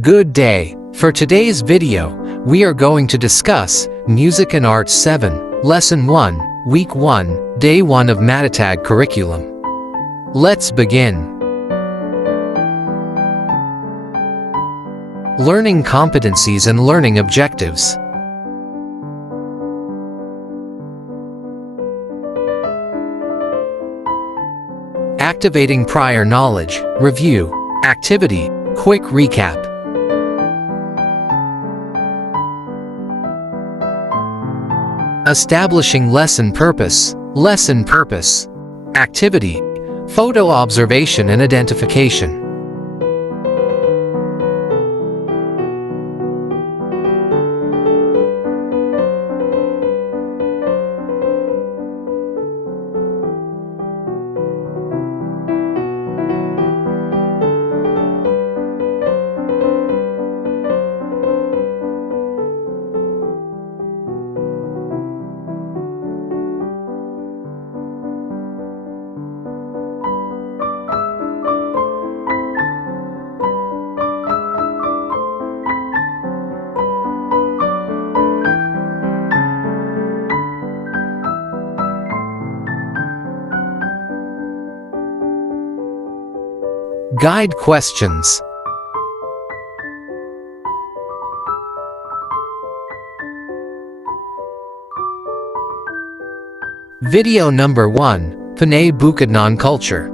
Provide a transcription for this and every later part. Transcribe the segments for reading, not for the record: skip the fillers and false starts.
Good day. For today's video, we are going to discuss Music and Arts 7, Lesson 1, Week 1, Day 1 of Matatag curriculum. Let's begin. Learning competencies and learning objectives. Activating prior knowledge, review, activity, quick recap. Establishing lesson purpose, activity, photo observation and identification. Guide questions. Video number 1, Panay Bukidnon culture.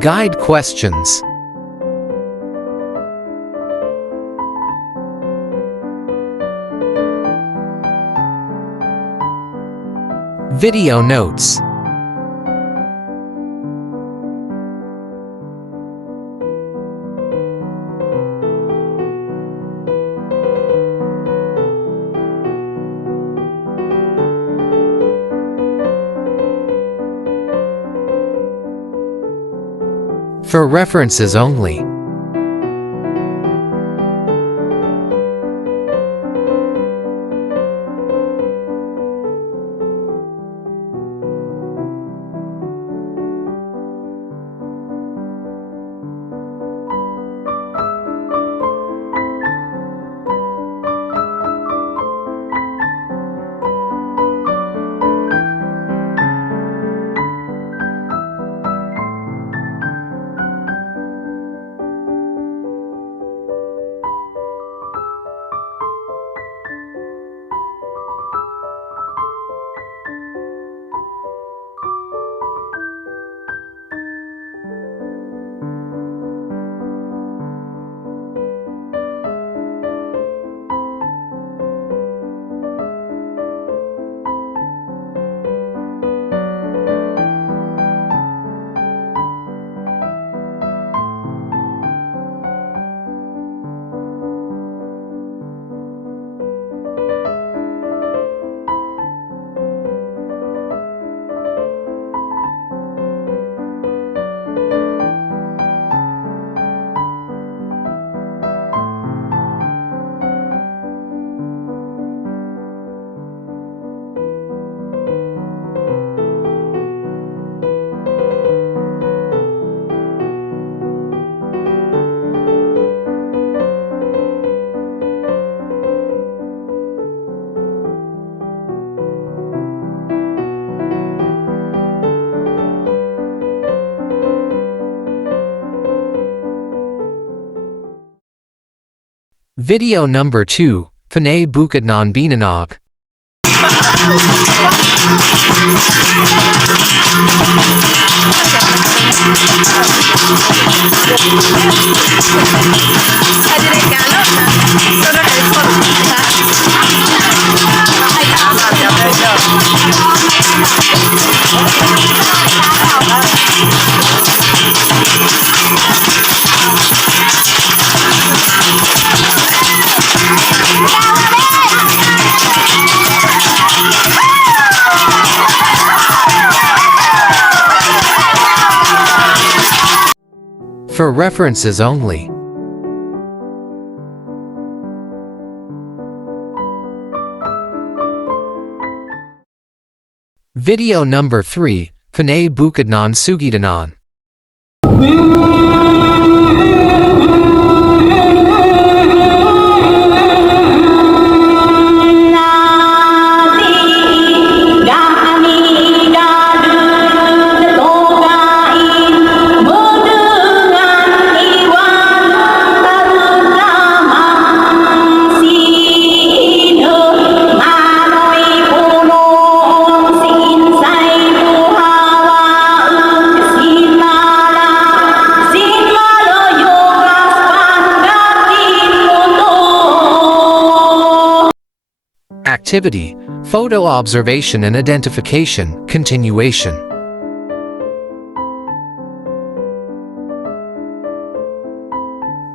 Guide questions. Video notes. For references only. Video number 2, Panay Bukidnon Binanog. For references only. Video number 3, Panay Bukidnon Sugidanon. Activity, photo observation and identification, continuation.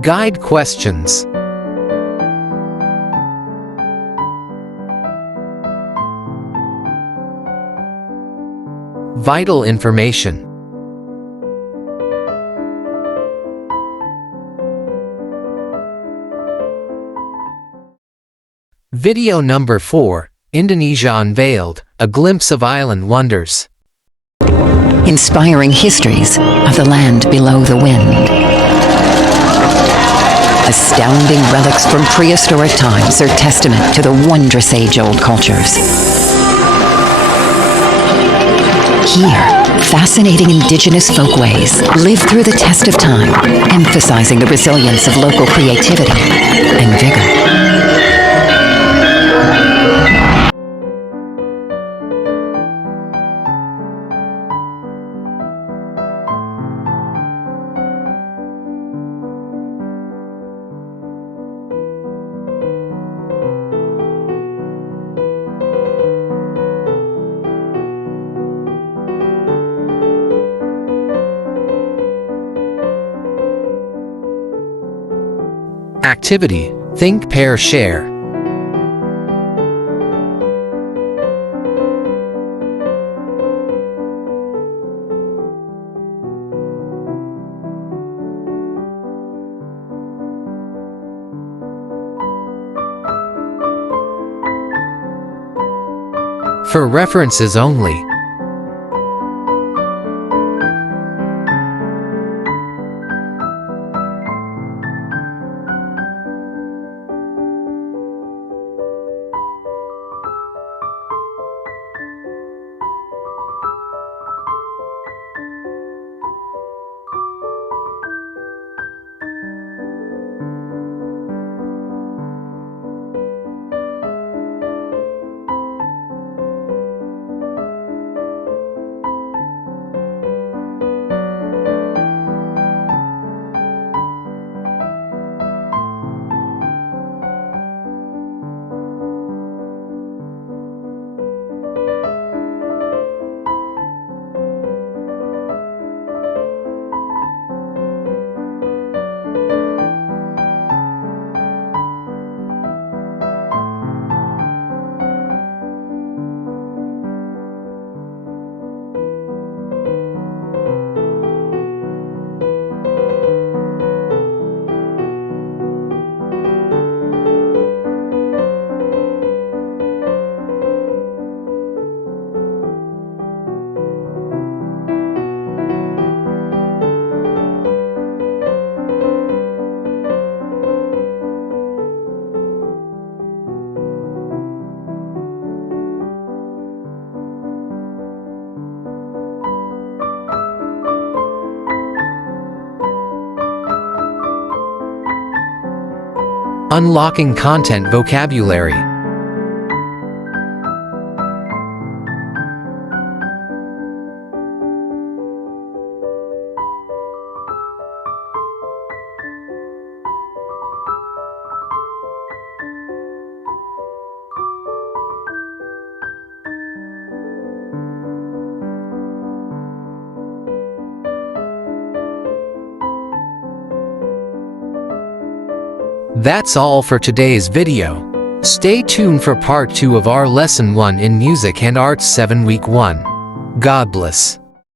Guide questions. Vital information. Video number 4, Indonesia Unveiled, a glimpse of island wonders. Inspiring histories of the land below the wind. Astounding relics from prehistoric times are testament to the wondrous age-old cultures. Here, fascinating indigenous folkways live through the test of time, emphasizing the resilience of local creativity and vigor. Activity, think, pair, share. For references only. Unlocking content vocabulary. That's all for today's video. Stay tuned for part 2 of our Lesson 1 in Music and Arts 7 Week 1. God bless.